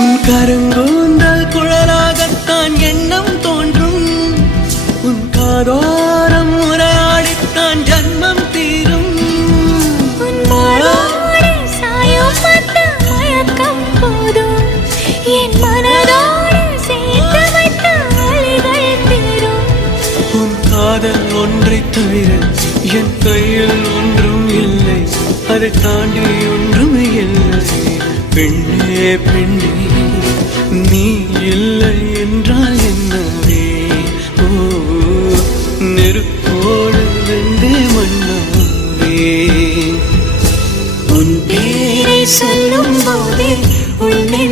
உன் கருங்கூந்தல் குழலாகத்தான் எண்ணம் தோன்றும். உன் காதோரம் உரையாடித்தான் ஜன்மம் தீரும். உன் மாறோடு சாயம் பார்த்த மயக்கம் போதும். என் மனதோடு சேர்த்து வைத்த வழிகள் தீரும். உன் காதல் ஒன்றை தவிர என் கையில் ஒன்றும் இல்லை. அதை தாண்டி ஒன்றும் இல்லை. பெண்ணே பெண்ணே நீ இல்லை என்றால் என்னவே? ஓ நெருப்போடு வெந்தே மண்ணாவே. உன் பேரை சொல்லும் போதே உன்னை